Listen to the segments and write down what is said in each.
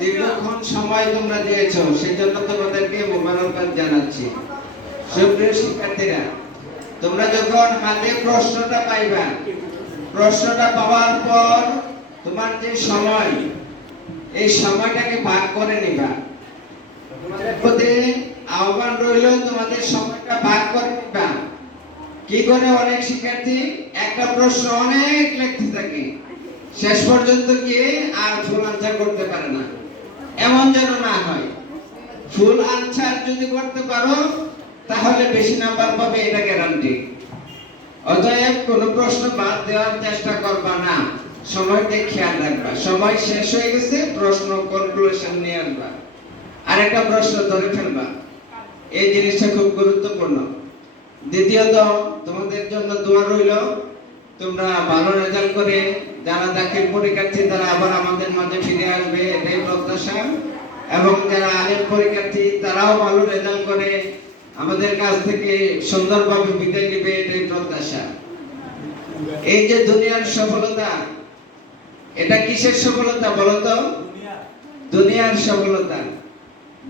দীর্ঘক্ষণ সময় তোমরা দিয়েছো, সেজন্য তোমাদেরকে মোবারকবাদ জানাচ্ছি। সুপ্রিয় শিক্ষার্থীরা, তোমরা যখন হাতে প্রশ্নটা পাইবা, প্রশ্নটা পাওয়ার পর তোমার যে সময়, এই সময়টাকে ভাগ করে নিবা। তোমাদের প্রতি আহ্বান রইল তোমাদের সময়টা ভাগ করে নিবা। কি করে অনেক শিক্ষার্থী একটা প্রশ্ন অনেক লিখতে থাকে, শেষ পর্যন্ত গিয়ে আর ফুল আনসার করতে পারে না। এমন যেন না হয়। ফুল আনসার যদি করতে পারো তাহলে বেশি নাম্বার পাবে, এটা গ্যারান্টি। অতএব কোন প্রশ্ন বাদ দেওয়ার চেষ্টা করবা না, সময়কে খেয়াল রাখবা। সময় শেষ হয়ে গেছে, প্রশ্ন কনক্লুশন নিয়ে আসবা, আরেকটা প্রশ্ন ধরে ফেলবা। এই জিনিসটা খুব গুরুত্বপূর্ণ। দ্বিতীয়ত, তোমাদের জন্য দোয়া রইল, তোমরা ভালো রেজাল্ট করে যারা দাখিল পরীক্ষার্থী তারা আবার আমাদের মাঝে ফিরে আসবে, এটাই প্রত্যাশা। এবং যারা আলেম পরীক্ষার্থী তারাও ভালো রেজাল্ট করে আমাদের কাছ থেকে সুন্দরভাবে বিদায় নেবে, এটাই প্রত্যাশা। এই যে দুনিয়ার সফলতা, এটা কিসের সফলতা বলো তো? দুনিয়ার সফলতা।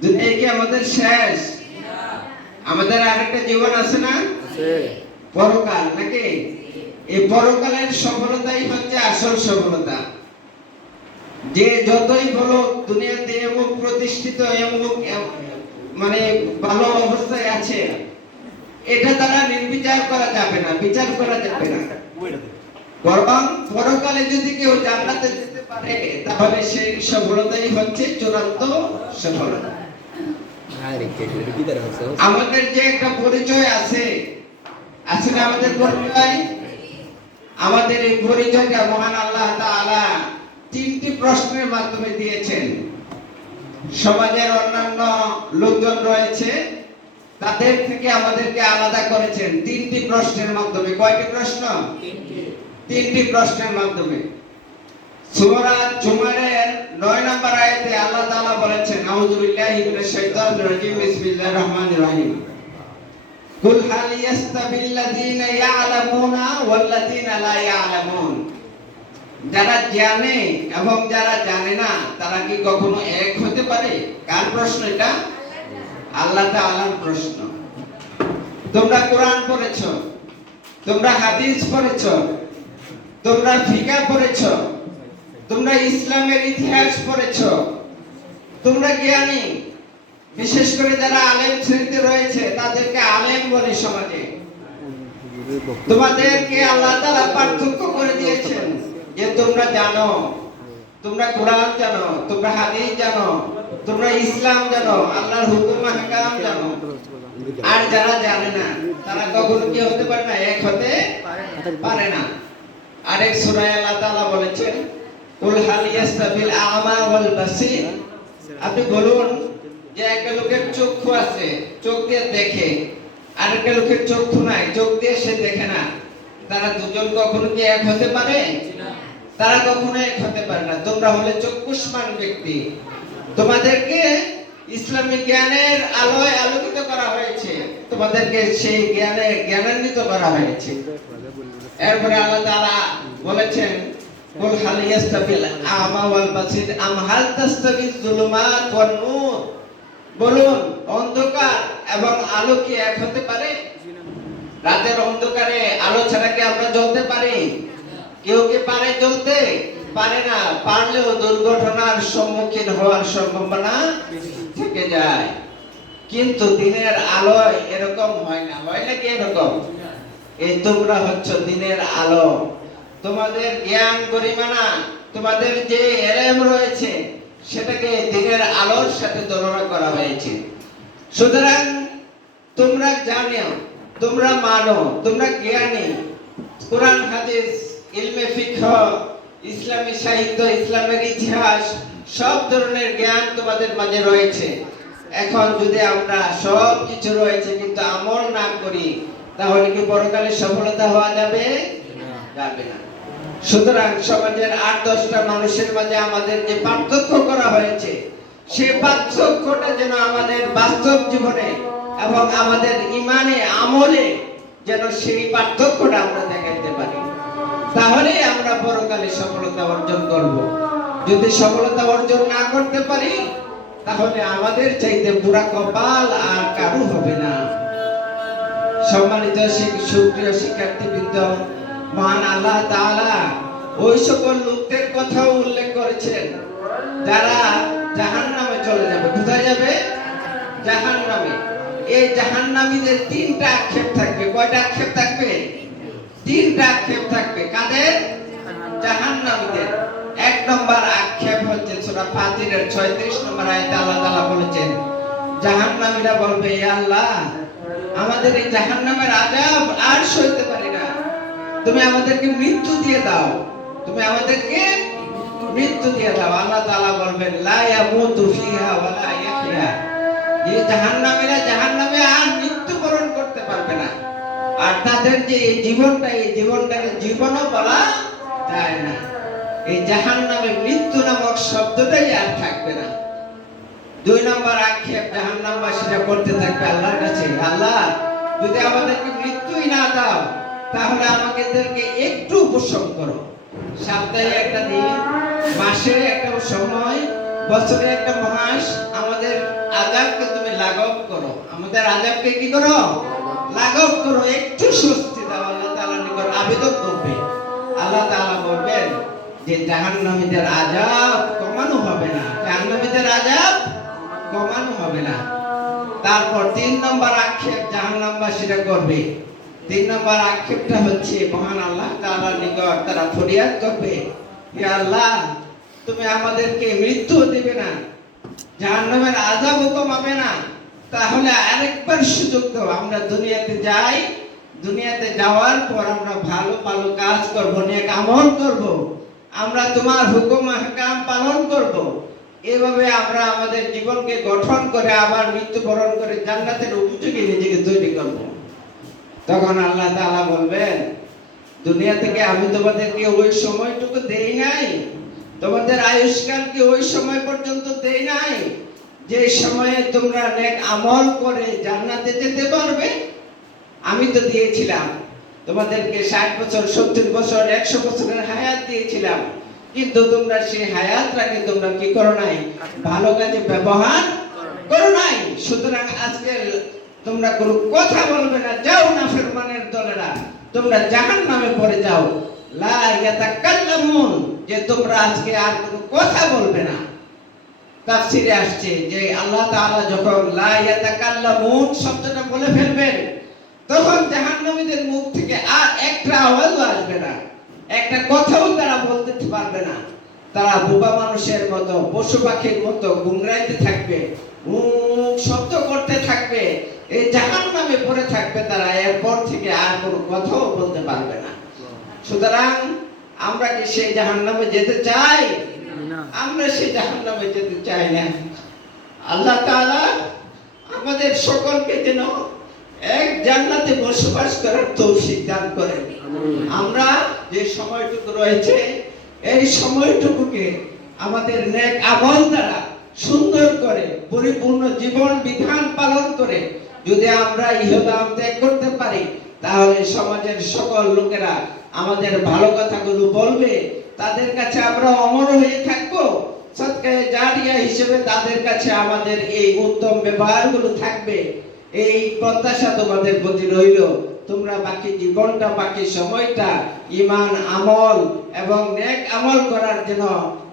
দুনিয়া কি আমাদের শেষ? আমাদের আরেকটা জীবন আছে না? পরকাল, নাকি? এই পরকালের সফলতাই হচ্ছে আসল সফলতা। যে যতই বলো দুনিয়াতে এমন প্রতিষ্ঠিত, এমন মানে ভালো অবস্থায় আছে, এটা দ্বারা নির্বিচার করা যাবে না, বিচার করা যাবে না। বরং পরকালে যদি কেউ জান্নাতে যেতে পারে তাহলে সেই সফলতাই হচ্ছে চূড়ান্ত সফলতা। আমাদের যে একটা পরিচয় আছে, আছে না আমাদের পরিচয়? আমাদের এই পরিচয়টা মহান আল্লাহ তাআলা তিনটি প্রশ্নের মাধ্যমে দিয়েছেন। সমাজের অন্যান্য লোকজন রয়েছে, তাদের থেকে আমাদেরকে আলাদা করেছেন তিনটি প্রশ্নের মাধ্যমে। কয়টি প্রশ্ন? তিনটি প্রশ্নের মাধ্যমে। সূরা জুমারের 9 নম্বর আয়াতে আল্লাহ তাআলা বলেছেন, আউযু বিল্লাহি মিনাশ শাইতানির রাজিম, বিসমিল্লাহির রহমানির রহিম। কুল হাল ইয়াস্তাবিল্লাযীনা ইয়ালামুনা ওয়াল্লাযীনা লা ইয়ালামুন। যারা জানে এবং যারা জানে না তারা কি কখনো এক হতে পারে? কার প্রশ্ন এটা? আল্লাহ তাআলার প্রশ্ন। তোমরা কোরআন পড়েছো, তোমরা হাদিস পড়েছো, তোমরা ফিকহ পড়েছো, তোমরা ইসলামের ইতিহাস পড়েছো, তোমরা জ্ঞানী। বিশেষ করে যারা আলেম শ্রেণীতে রয়েছে তাদেরকে আলেম বলে সমাজে। তোমাদেরকে আল্লাহ তাআলা পার্থক্য করে দিয়েছেন যে তোমরা জানো, তোমরা কোরআন জানো, তোমরা হাদিস জানো, তোমরা ইসলাম জানো, আল্লাহর হুকুম আহকাম জানো। আর যারা জানে না তারা কখনো কি হতে পারে না? এক হতে পারে না। আরেক সূরায় আল্লাহ তাআলা বলেছেন, কুল হাল ইয়াস্তাবিল আ'মা ওয়াল বাসীর। আপনি বলুন যে একটা লোকের চক্ষু আছে, চোখ দিয়ে দেখে, আর একটা লোকের চক্ষু নাই, চোখ দিয়ে সে দেখে না, তারা দুজন কখনো কি এক হতে পারে? তারা কখনো এক হতে পারে না। তোমরা হলে চক্ষুষ্মান ব্যক্তি, তোমাদেরকে ইসলামিক জ্ঞানের আলোয় আলোকিত করা হয়েছে, তোমাদেরকে সেই জ্ঞানে জ্ঞানান্বিত করা হয়েছে। এরপরে আল্লাহ তাআলা বলেছেন, কুল হাল ইয়াস্তাবিল আ'মা ওয়াল বাসীর আম হাল তাস্তাবিজ যুলুমাত ওয়ান নূর। বলুন, অন্ধকার এবং আলো কি এক হতে পারে? রাতের অন্ধকারে আলো ছাড়া কি আমরা জ্বলতে পারি? কেউ কি পারে জ্বলতে? পারে না। পারলেও দুর্ঘটনার সম্মুখীন হওয়ার সম্ভাবনা থেকে যায়। কিন্তু দিনের আলোয় এরকম হয় না। হয় নাকি এরকম? এই তোমরা হচ্ছে দিনের আলো। তোমাদের জ্ঞান গরিমানা, তোমাদের যে এলেম রয়েছে সেটাকে দিনের আলোর সাথে তুলনা করা হয়েছে। সুতরাং তোমরা জানো, তোমরা মানো, তোমরা জ্ঞানী। কোরআন হাদিস, ইলমে ফিকহ, ইসলামী সাহিত্য, ইসলামের ইতিহাস, সব ধরনের জ্ঞান তোমাদের মাঝে রয়েছে। এখন যদি আমরা সব কিছু রয়েছে কিন্তু আমল না করি তাহলে কি পরকালে সফলতা হওয়া যাবে? যাবে না। সুতরাং সমাজের 8-10টা মানুষের মাঝে আমাদের যে পার্থক্য করা হয়েছে, সেই পার্থক্যটা যেন আমাদের বাস্তব জীবনে এবং আমাদের ঈমানে আমলে যেন সেই পার্থক্যটা আমরা দেখাতে পারি, তাহলে আমরা পরকালে সফলতা অর্জন করব। যদি সফলতা অর্জন না করতে পারি তাহলে আমাদের চাইতে পুরা কপাল আর কারো হবে না। সম্মানিত সুপ্রিয় শিক্ষার্থীবৃন্দ, মহান আল্লাহ তাআলা ওই সকল লোকদের কথাও উল্লেখ করেছেন যারা জাহান্নামে চলে যাবে। কোথায় যাবে? জাহান্নামে। এই জাহান্নামীদের তিনটা আক্ষেপ থাকবে। কয়টা আক্ষেপ থাকবে? তিনটা আক্ষেপ থাকবে। কাদের? জাহান্নামীদের। এক নম্বর আক্ষেপ হচ্ছে সূরা ফাতিরের 36 নম্বর আয়াতে আল্লাহ তাআলা বলেছেন, জাহান্নামীরা বলবে, হে আল্লাহ, আমাদের এই জাহান্নামের আযাব আর সইতে পারি না, তুমি আমাদেরকে মৃত্যু দিয়ে দাও, তুমি আমাদেরকে মৃত্যু দিয়ে দাও। আল্লাহ তাআলা বলবেন, লা ইয়ামুতু ফিহা ওয়া লা ইয়াহইয়া। এই জাহান্নামীরা জাহান্নামে আর মৃত্যুবরণ করতে পারবে না। আর তাদের যে এই জীবনটাকে জীবনও বলা যায় না। এই জাহান্নামে মৃত্যু নামক শব্দটাই আর থাকবে না। দুই নম্বর আক্ষেপ জাহান্নামবাসীরা করতে থাকবে আল্লাহর কাছে, আল্লাহ, যদি আমাদেরকে মৃত্যুই না দাও তাহলে আমাদেরকে একটু উপশম করো। সপ্তাহে একটা দিন, মাসে একটা সময়, বছরে একটা মাস আমাদের আযাবকে তুমি লাঘব করো। আমাদের আযাবকে কি করো? লাঘব করো, একটু স্বস্তি দাও। আল্লাহ তাআলার নিকট আবেদন করবে। আল্লাহ তাআলা বলবেন যে জাহান্নামীদের আযাব কমানো হবে না, জাহান্নামীদের আযাব কমানো হবে না। তারপর তিন নম্বর আক্ষেপ জাহান্নামবাসীরা করবে। তিন নম্বর আক্ষেপটা হচ্ছে মহান আল্লাহ তাআলার নিকট তারা ফরিয়াদ করবে, হে আল্লাহ, তুমি আমাদেরকে মৃত্যু দিবে না, জাহান্নামের আযাবও কমাবে না, তাহলে আরেকবার সুযোগ দাও, আমরা দুনিয়াতে যাই, দুনিয়াতে যাওয়ার পর আমরা ভালো ভালো কাজ করব, নেক আমল করব, আমরা তোমার হুকুম আহকাম পালন করব। এভাবে আমরা আমাদের জীবনকে গঠন করে আবার মৃত্যুবরণ করে জান্নাতের উপযোগী নিজেকে তৈরি করব। তখন আল্লাহ তাআলা বলবেন, দুনিয়া থেকে আমি তোমাদেরকে ওই সময়টুকু দেই নাই, তোমাদের আয়ুষ্কালকে ওই সময় পর্যন্ত দেই নাই যে সময়ে তোমরা নেক আমল করে জান্নাতে যেতে পারবে। আমি তো দিয়েছিলাম তোমাদেরকে 60 বছর, 70 বছর, 100 বছরের হায়াত দিয়েছিলাম, কিন্তু তোমরা সেই হায়াতটাকে তোমরা কি করো নাই? ভালো কাজে ব্যবহার করো নাই। সুতরাং আজকে তোমরা কোনো কথা বলবে না, যাও নাফরমানের দলেরা, তোমরা জাহান্নামে পড়ে যাও। লা ইয়াতাকাল্লামুন, যে তোমরা আজকে আর কোনো কথা বলবে না। তাফসীরে আসছে যে আল্লাহ তাআলা যখন লা ইয়াতাকাল্লামুন শব্দটা বলে ফেলবেন, তখন জাহান্নামীদের মুখ থেকে আর একটা আওয়াজও আসবে না, একটা কথাও তারা বলতে পারবে না। তারা বোবা মানুষের মতো, পশু পাখির মতো গুমরাইতে থাকবে, শব্দ করতে থাকবে, এই জাহান্নামে পড়ে থাকবে তারা। এরপর থেকে আর কোনো কথাও বলতে পারবে না। সুতরাং আমরা কি সেই জাহান্নামে যেতে চাই? আমরা সেই জাহান্নামে যেতে চাই না। আল্লাহ তাআলা আমাদের সকলকে যেন এক জান্নাতে বসবাস করার তৌফিক দান করেন। আমরা যে সময়টুকু রয়েছে, এই সময়টুকুকে আমাদের নেক আমল দ্বারা সুন্দর করে পরিপূর্ণ জীবন বিধান পালন করে যদি আমরা ইহদাম ত্যাগ করতে পারি, তাহলে সমাজের সকল লোকেরা আমাদের ভালো কথাগুলো বলবে, তাদের কাছে আমরা অমর হয়ে থাকবো, সদকায়ে জারিয়া হিসেবে তাদের কাছে আমাদের এই উত্তম ব্যবহারগুলো থাকবে। এই প্রত্যাশা তোমাদের প্রতি রইল। তোমরা বাকি জীবনটা, বাকি সময়টা ঈমান, আমল এবং নেক আমল করার জন্য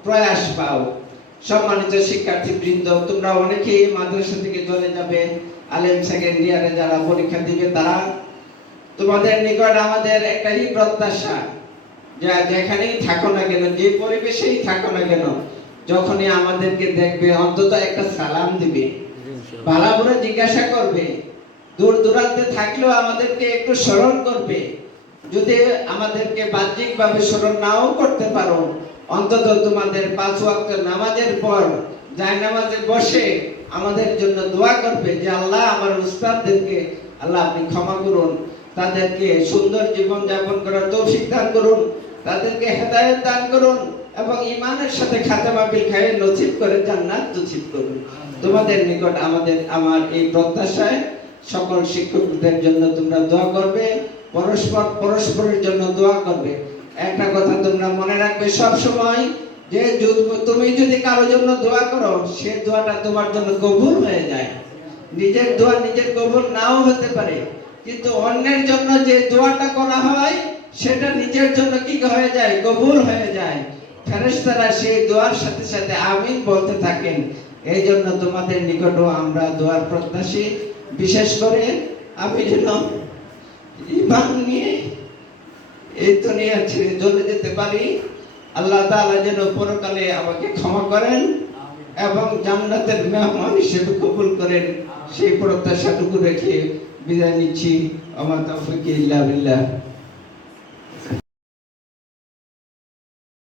প্রয়াস পাও। সম্মানিত শিক্ষার্থীবৃন্দ, তোমরা অনেকেই মাদ্রাসা থেকে চলে যাবে। আলেম সেকেন্ড ইয়ারে যারা পরীক্ষা দিবে, তারা তোমাদের নিকট আমাদের একটাই প্রত্যাশা, যে যেখানেই থাকো না কেন, যে পরিবেশেই থাকো না কেন, যখনই আমাদেরকে দেখবে অন্তত একটা সালাম দিবে, ভালো করে জিজ্ঞাসা করবে, দূর দূরান্তে থাকলেও আমাদেরকে একটু স্মরণ করবে। যদি আমাদেরকে বাহ্যিকভাবে স্মরণ নাও করতে পারো, অন্তত তোমাদের 5 ওয়াক্ত নামাজের পর জায়নামাজে বসে আমাদের জন্য দোয়া করবে যে আল্লাহ, আমার উস্তাদদেরকে আল্লাহ আপনি ক্ষমা করুন, তাদেরকে সুন্দর জীবন যাপন করার তৌফিক দান করুন, তাদেরকে হেদায়েত দান করুন এবং ঈমানের সাথে খাতেমা বিল খায়ের নসিব করে জান্নাত নসিব করুন। তোমাদের নিকট আমার এই প্রত্যাশায় সকল শিক্ষকদের জন্য তোমরা দোয়া করবে, পরস্পরের জন্য দোয়া করবে। একটা কথা তোমরা মনে রাখবে সব সময়, যে তুমি যদি কারো জন্য দোয়া করো, সে দোয়াটা তোমার জন্য কবুল হয়ে যায়। নিজের দোয়া নিজের কবুল নাও হতে পারে, কিন্তু অন্যের জন্য যে দোয়াটা করা হয় সেটা নিজের জন্য কি হয়ে যায়? কবুল হয়ে যায়। ফেরেশতারা সেই দোয়ার সাথে সাথে আমিন বলতে থাকেন। এই জন্য তোমাদের নিকটও আমরা দোয়ার প্রত্যাশী। বিশেষ করে আমি যেন ঈমান নিয়ে এই দুনিয়া ছেড়ে চলে যেতে পারি। আল্লাহ তাআলা যেন পরকালে আমাকে ক্ষমা করেন এবং জান্নাতের মেহমান হিসেবে কবুল করেন, সেই প্রত্যাশাটুকু রেখে বিদায় নিচ্ছি। আমার তৌফিক ইল্লা বিল্লাহ।